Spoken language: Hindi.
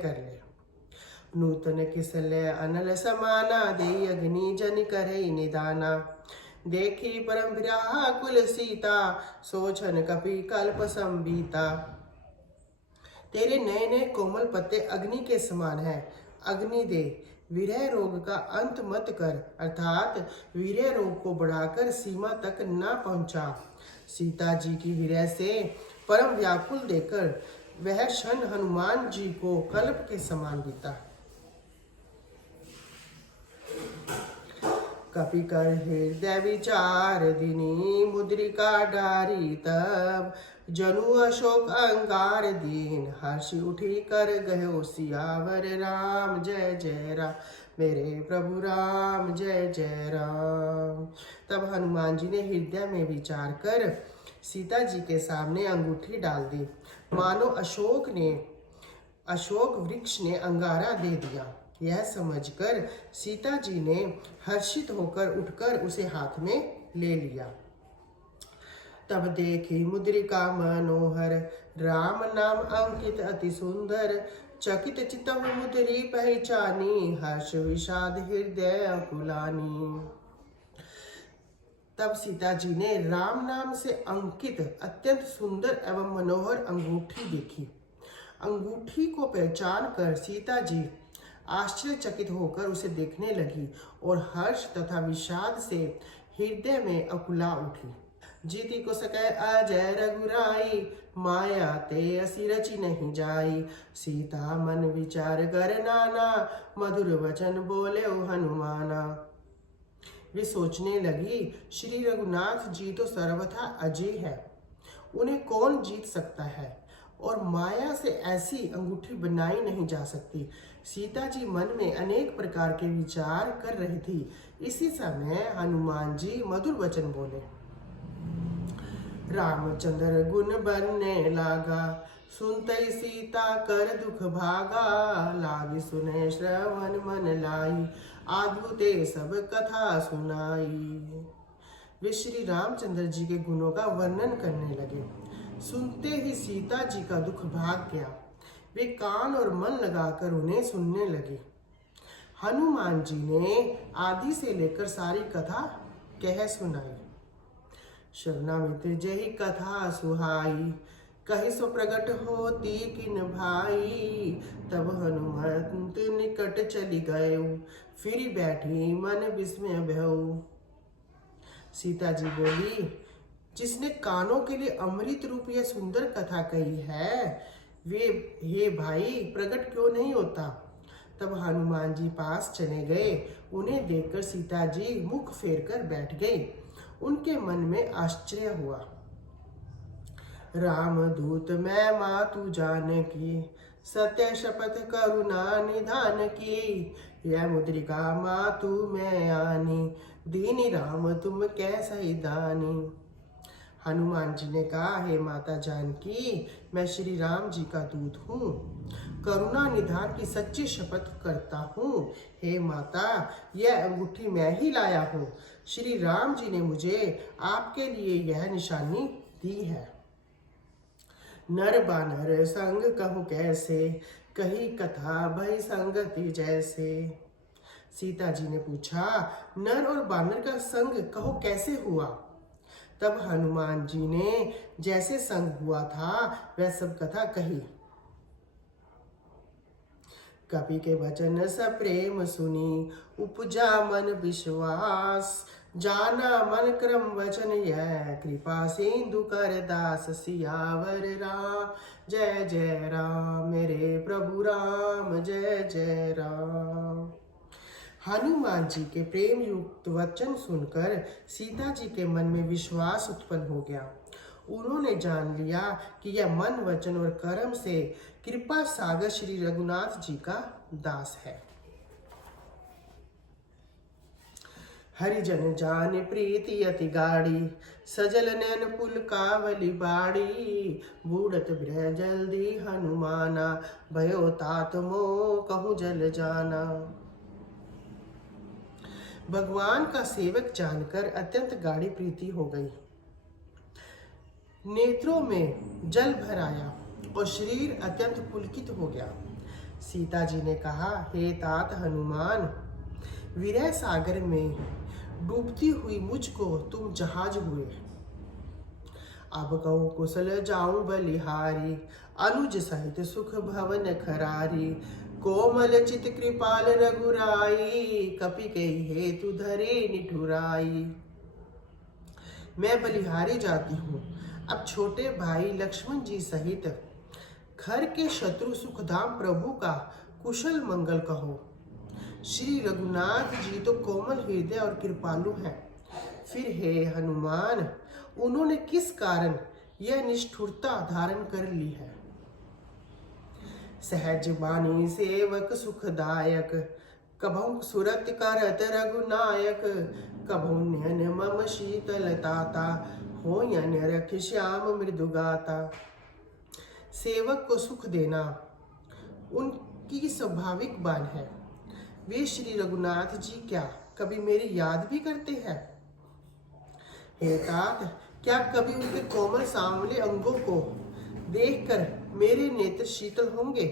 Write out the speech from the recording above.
कर ले। नूतन किसले अनल समाना, दे अग्नि जन करे निदाना। देखी परम विराह कुल सीता, सोचन कपि कल्प संबीता। तेरे नए नए कोमल पत्ते अग्नि के समान है। अग्नि दे, विरह रोग का अंत मत कर, अर्थात विरह रोग को बढ़ाकर सीमा तक न पहुंचा। सीता जी की विरह से परम व्याकुल देकर वह क्षण हनुमान जी को कल्प के समान बीता। कपि कर हृदय विचार दिनी, मुद्रिका डारी तब। जनु अशोक अंगार दीन, हर्षि उठी कर गयो सियावर। राम जय जय राम, मेरे प्रभु राम जय जय राम। तब हनुमान जी ने हृदय में विचार कर सीता जी के सामने अंगूठी डाल दी। मानो अशोक वृक्ष ने अंगारा दे दिया। यह समझकर सीता जी ने हर्षित होकर उठकर उसे हाथ में ले लिया। तब देखी मुद्रिका मनोहर, राम नाम अंकित अति सुंदर। चकित चित्तव मुद्री पहचानी, हर्ष विषाद हृदय अकुलानी। तब सीता जी ने राम नाम से अंकित अत्यंत सुंदर एवं मनोहर अंगूठी देखी। अंगूठी को पहचान कर सीता जी आश्चर्यचकित होकर उसे देखने लगी और हर्ष तथा विषाद से हृदय में अकुला उठी। जीती को सकै अजय रघुराई, माया ते असी रची नहीं जाई। सीता मन विचार कर नाना, मधुर वचन बोले हनुमाना। वे सोचने लगी, श्री रघुनाथ जी तो सर्वथा अजय है, उन्हें कौन जीत सकता है, और माया से ऐसी अंगूठी बनाई नहीं जा सकती। सीता जी मन में अनेक प्रकार के विचार कर रही थी। इसी समय हनुमान जी मधुर वचन बोले। रामचंद्र गुण बनने लागा, सुनते सीता कर दुख भागा। लागी सुने श्रवण मन लाई, आधुते सब कथा सुनाई। वे श्री रामचंद्र जी के गुणों का वर्णन करने लगे। सुनते ही सीता जी का दुख भाग गया। वे कान और मन लगाकर उन्हें सुनने लगे। हनुमान जी ने आदि से लेकर सारी कथा कह सुनाई। शरणामित जही कथा सुहाई, कही सो प्रगट होती किन भाई। तब हनुमंत निकट चली गए, फिर बैठी मन विस्मय भयउ। सीता जी बोली, जिसने कानों के लिए अमृत रूप यह सुंदर कथा कही है, वे हे भाई प्रकट क्यों नहीं होता। तब हनुमान जी पास चले गए। उन्हें देखकर सीता जी मुख फेर कर बैठ गई। उनके मन में आश्चर्य हुआ। राम दूत मैं मातु जानकी, सत्य शपथ करुणा निधान की। यह मुद्रिका मातु मैं आनी, दीनी राम तुम कैसा ही दानी। हनुमान जी ने कहा, हे माता जानकी, मैं श्री राम जी का दूत हूँ, करुणा निधान की सच्ची शपथ करता हूँ। हे माता, यह अंगूठी मैं ही लाया हूँ। श्री राम जी ने मुझे आपके लिए यह निशानी दी है। नर बानर संग कहूँ कैसे, कही कथा भई संगति जैसे। सीता जी ने पूछा, नर और बानर का संग कहो कैसे हुआ। तब हनुमान जी ने जैसे संग हुआ था वह सब कथा कही। कपि के वचन सप्रेम सुनी, उपजा मन विश्वास। जाना मन क्रम वचन यह, कृपा सिंधु कर दास। सियावर राम जय जय राम, मेरे प्रभु राम जय जय राम। हनुमान जी के प्रेम युक्त वचन सुनकर सीता जी के मन में विश्वास उत्पन्न हो गया। उन्होंने जान लिया कि यह मन वचन और कर्म से कृपा सागर श्री रघुनाथ जी का दास है। हरिजन जान प्रीति अति गाड़ी, सजल नैन पुल कावली बाड़ी। बूढ़त विरह जल्दी हनुमाना, भयो तात मोह कहूँ जल जाना। भगवान का सेवक जानकर अत्यंत गाढ़ी प्रीति हो गई। नेत्रों में जल भर आया और शरीर अत्यंत पुलकित हो गया। सीता जी ने कहा, हे तात हनुमान, विरह सागर में डूबती हुई मुझको तुम जहाज हुए। अब कहूँ कुशल जाऊं बलिहारी, अनुज सहित सुख भवन खरारी। कोमल चित कृपाल रघुराई, कपि कही हेतु धरे निठुराई। मैं बलिहारी जाती हूँ, अब छोटे भाई लक्ष्मण जी सहित घर के शत्रु सुखधाम प्रभु का कुशल मंगल कहो। श्री रघुनाथ जी तो कोमल हृदय और कृपालु हैं, फिर हे हनुमान, उन्होंने किस कारण यह निष्ठुरता धारण कर ली है। सहज बानी सेवक सुखदायक, कभौ सुरत करत रघुनायक। कभौ नयन मम शीतलताता, हो यन रख श्याम मृदुगाता। सेवक को सुख देना उनकी स्वाभाविक बात है। वे श्री रघुनाथ जी क्या कभी मेरी याद भी करते हैं। हे तात, क्या कभी उनके कोमल सांवले अंगों को देखकर मेरे नेत्र शीतल होंगे।